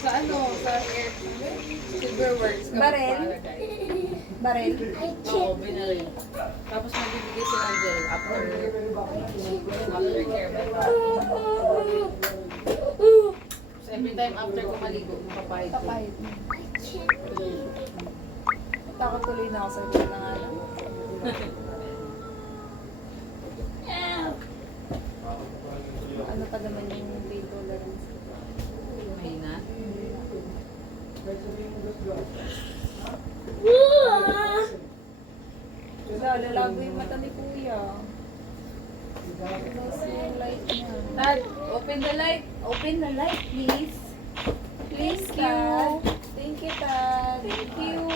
Sa ano, sa air, Silverworks. Barel? Barel? Oo, binaril. Tapos magbibigay si Angel after care. So every time after ko maligo, makapahid ko. Kapahit mo. Takot tuloy na ako sa ito na nga lang. Ano pa naman yung pain tolerance? May na. Lalago yung mata ni Kuya. Close yung light niya. Dad, open the light. Open the light, please. Please, Tad. Thank you, Tad. Thank you.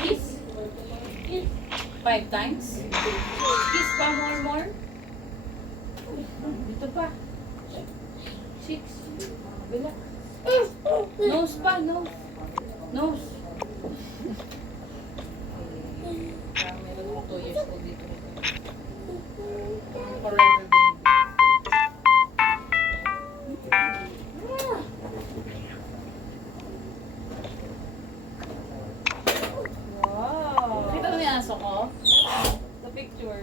Kiss. 5 times. Kiss pa, more. Dito pa. 6. Bila. Nose pa, nose. Nose. Meron akong 2 years old dito. Forever baby. Wow. Nakita mo yung aso ko? Sa picture.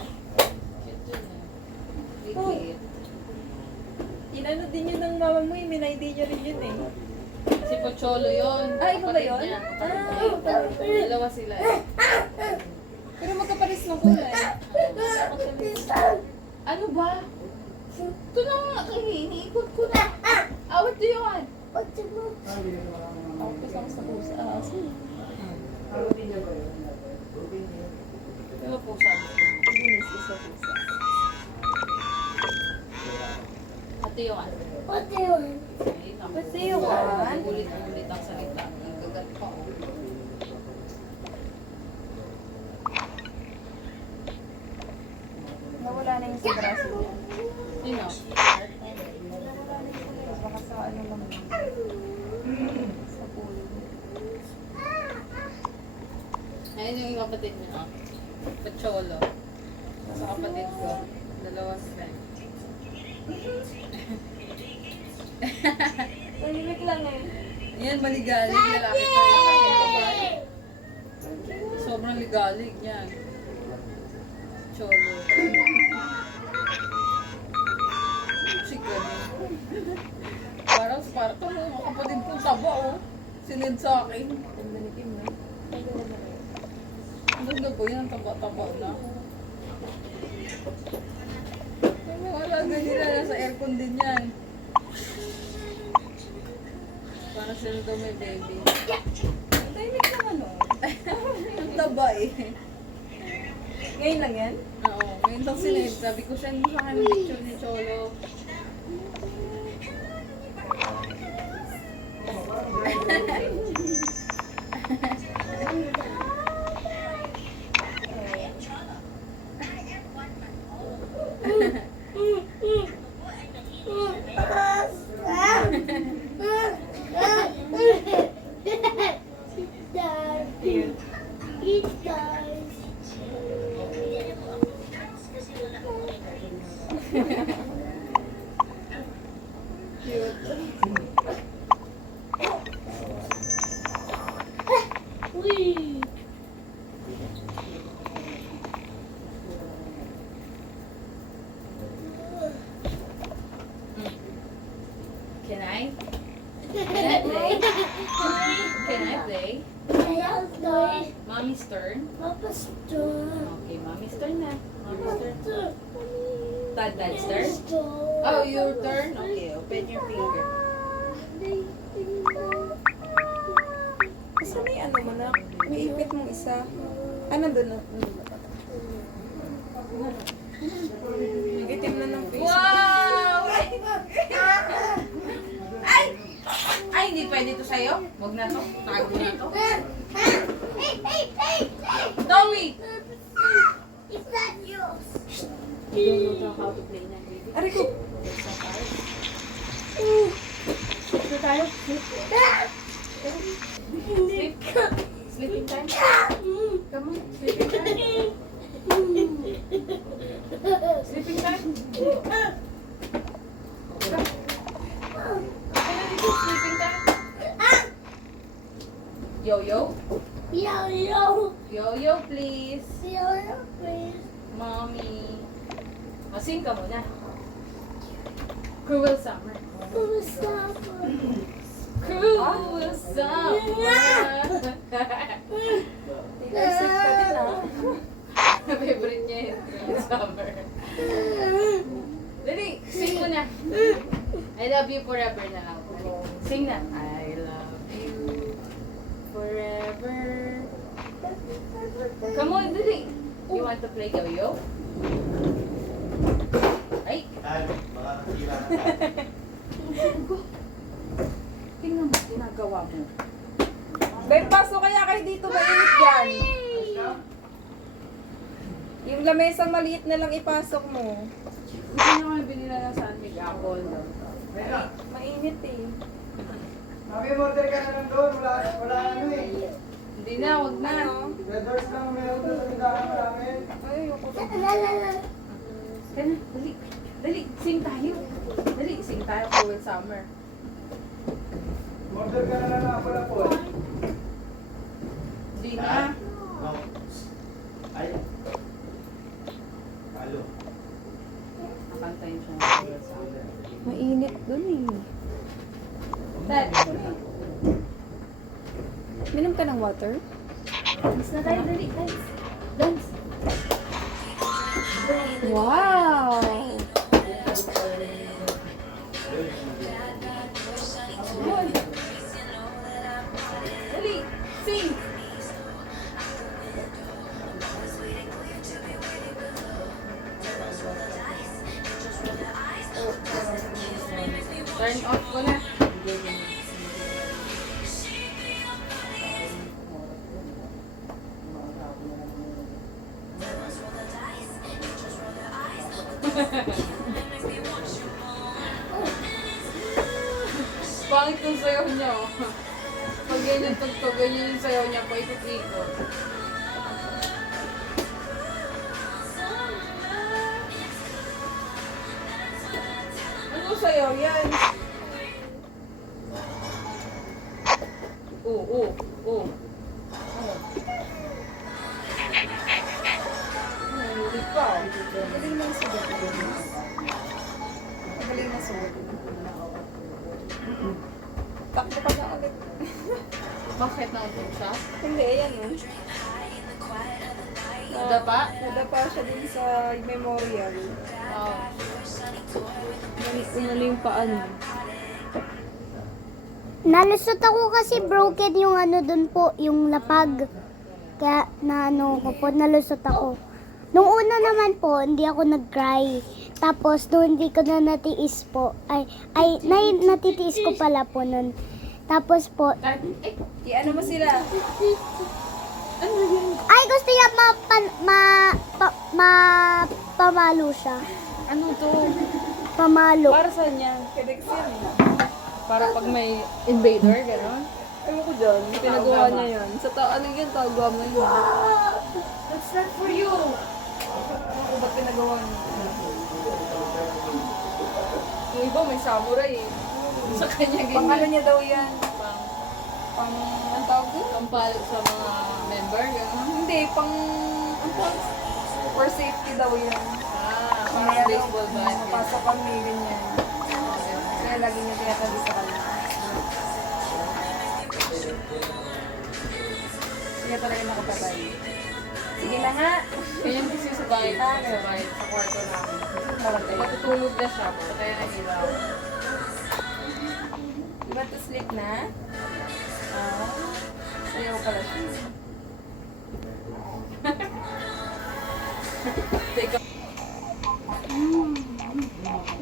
Cute yun eh. Liit. Inano din yun ng mama mo, minay din niya rin yun eh. Si Pocholo yun. Ah, ikaw ba Kapatid yun? niya. Ah, Dalawa sila eh. pero magkapares ng kulay. Ano ba? Ito na nga, iniikot ko na. Ah, what do you want? Ako kasi ako sa pusa. Diba po sabi ko? Binis ko sa pusa. What do you want? What do you want? Ulit ang salita. Ang gagat pa oh. Nawala na yung sa braso niya. Sino? Nawala na yung sa baka sa ano lang. Sa pool. Ayun yung kapatid niya. Oh. Pocholo. Sa kapatid ko. Dalawa sila. Tahimik lang eh. Yan, maligalig. Lalaki pa yung aking babae. Sobrang ligalig niya. Cholo. Chicken. Parang mga kapatid ko taba oh. Sinid sa akin. Ganda ni Kim na. Ganda na rin. Ang ganda po yan, taba-taba na. Ang mga alaga nila, nasa aircon din yan. Parang sila daw may baby. Tahimik naman oh. Ang taba eh. Ngayon lang yan? Oo, ngayon lang sinid. Sabi ko, send mo sa akin ang picture ni Cholo. Can I? Can I play? Can I play? Mommy's turn? Okay, mommy's turn na. Mommy's turn. Dad's turn? Oh, your turn? Okay, open your finger. Kasi may ano mo na, may ipit mong isa. Ah, nandun na. Nagitim na ng face. Wow! Ay! Ay, hindi pwede to sa'yo? Huwag na to. Tago na to. Tommy! You don't know how to play na, baby. Aray ko! Ito tayo. Sleep. Sleeping time. Come on, sleeping time. Sleeping time. Come. Sleeping time. Yo-yo? Yo-yo. Yo-yo, please. Yo-yo, please. Mommy. O, sing ka muna. Cruel Summer. Summer. Cruel Summer. Taylor Swift ka din ah. Favorite niya yung Cruel Summer. Dali, sing mo na. I love you forever na lang. Dali, sing na. I love you forever. Come on, dali. You want to play yo-yo? Ay! Tingnan mo, ginagawa mo. Bay, pasok kaya kayo dito. Mainit yan. Yung lamesa maliit na lang ipasok mo. Hindi na kami binila ng San Miguel Apple. Mainit eh. Mami, order ka na lang doon. Wala ano eh. Hindi na, huwag na. Red doors lang meron doon sa tindahan namin. Ay, ayoko. Kaya na, dali. Dali, sing tayo. Dali, sing tayo Cruel Summer. Order ka na lang na pala po. Hindi na. No. Ay. Halo. Nakantayin siya ng Cruel Summer. Mainit dun eh. Dad, Minom ka ng water? dance na tayo, dali, dance. Dance. Wow! Dali, sing. Turn off ko na. Pangit yung sayaw niya, oh. Pag ganyan tugtog, ganyan yung sayaw niya, paikot-ikot. Ano sa'yo yan? Oo. Hindi pa. Magaling na sugat. Magaling na sugat. Takbo ka na ulit. Bakit nautog siya? Hindi, ayan o. Nadapa? Nadapa siya dun sa memorial. Oo. Umali yung paan. Nalusot ako kasi broken yung ano dun po, yung lapag. Kaya na ano ko po, nalusot ako. Nung una naman po, hindi ako nag-cry. Tapos nung hindi ko na natiis po, natitiis ko pala po nun. Tapos po, I-ano mo sila? ay gusto niya pamalo siya. Ano to? Pamalo. Para saan yan? Kedex yan eh. Para pag may invader, gano'n? Ewan ko dyan. Pinagawa niya yan. Sa ano yan? Tagama yun. That's not for you! Ako ba't pinagawa niya? Yung iba may samurai eh. Sa kanya ganyan. Pang ano niya daw yan? Pang, ang tawag doon? Pampal sa mga member, gano'n? Hindi, pang, ang tawag? For safety daw yan. Parang baseball bat. Mapasok kami, ganyan. Kaya lagi niya tinatabi sa kanya. Kaya talaga nakapatay. Sige na nga. Kaya kasi sa bahay, sa kwarto namin. Matutulog na siya, kaya nag-ilaw. Diba to sleep na? Sayaw pala siya. Take a...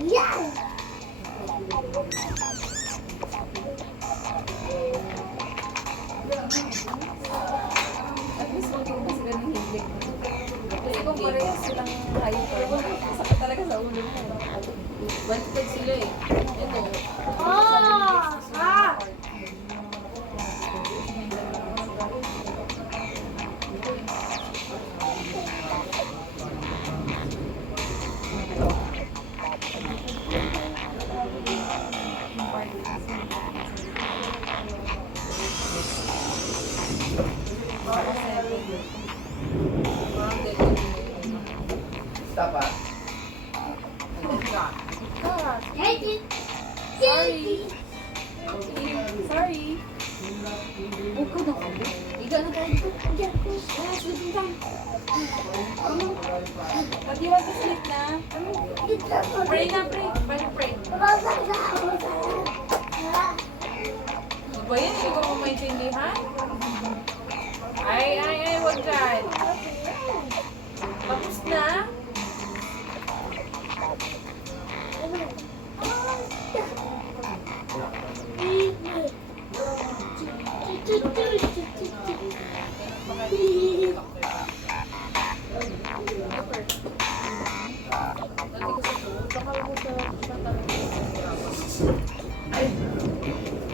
Yeah! At least okay na sila ng hilig. Kasi kung parehas silang hyper, sakit talaga sa ulo mo. Baliktad sila eh. Ito. Stop ah. Sorry. Sorry. Buko na kami. Iga na tayo dito. Yes, sleeping time. But you want to sleep na? Pray na, pray. Paano pray? Ano ba yan? Hindi ko mo maintindihan? Ay, huwag dyan. Tapos na? Ay,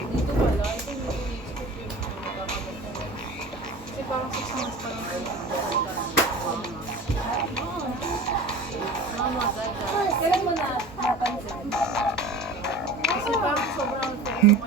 dito pala. Ito yung expect yung kasi parang 6 months pa lang kayo. Mama, dada. Kailan mo na napansin? Kasi parang sobrang kayo.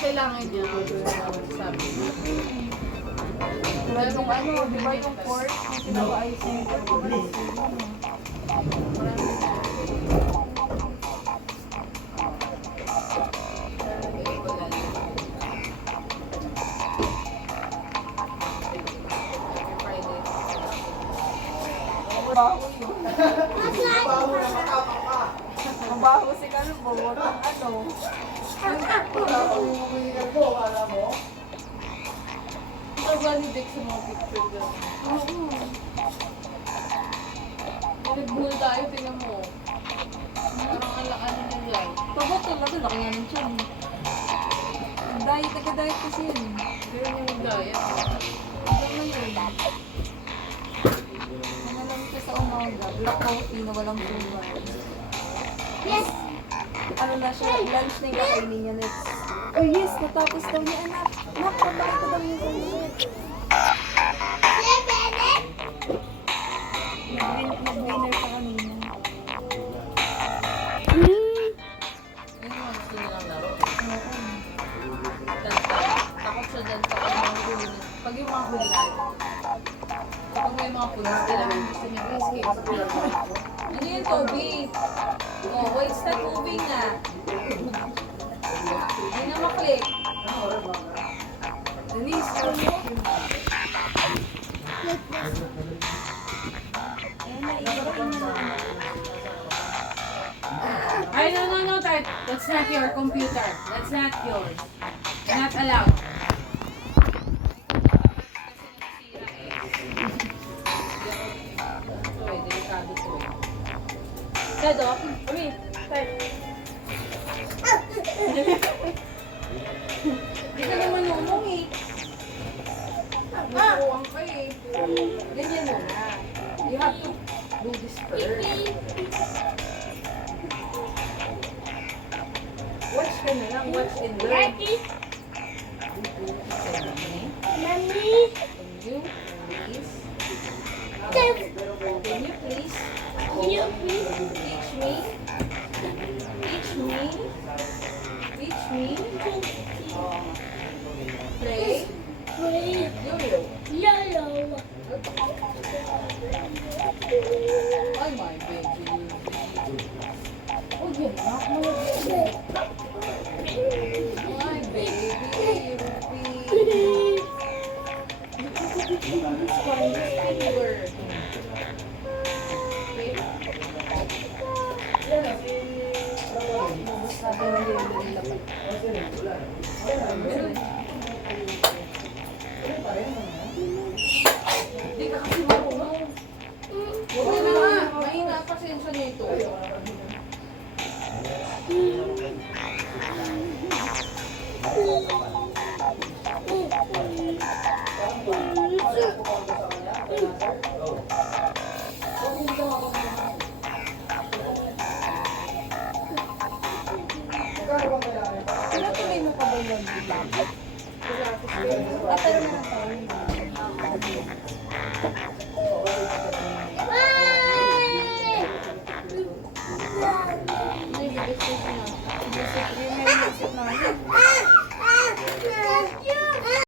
Kailangan niya, sabi. Tulad nung ano, di ba yung court? Yung pinag-ayos yung court. Mabaho yun. Mabaho si Kalbo. Huwag kang ano. Ito ba ni Dick sa mga picture doon? Oo. Nag-bull tayo, tingnan mo. Parang ano na yan. Pagod talaga, laki nga ng tiyan. Diet, nagka-diet kasi yun. Ganyan yung diet. Ano na yun? Ano lang siya sa umaga, black coffee na walang sugar. Yes! Ano na siya, lunch na yung kakainin niya next. Oh yes, natapos daw niya anak. Anak, papakita daw niya sa niya. Nag-winner pa kanina. Yun yung mga gusto nilang laro. Oo. Takot siya dyan sa mga huli. Pag yung mga hulihan, kapag may mga pulis, kailangan gusto niya escape. Ano yun, Toby? Oh, wait, stop moving na. Hindi na maklik. Denise, ay, no, Tart. That's not your computer. That's not yours. Not allowed. Ito eh, delikado ito eh. Dado, Umi, Tart. Hindi ka naman umong eh. Nakuwang ka eh. Ganyan mo na. You have to do this first. Watch ka na lang, watch and learn. Mommy, Can you please you teach me? Teach me? Play? Yo-yo. Yellow. Ay, my baby. Oh, yan. Knock mo na baby. My baby. Find your finger. Okay? Sabi mo din nila pa. Hindi ka kasi Ah, pero meron tayo.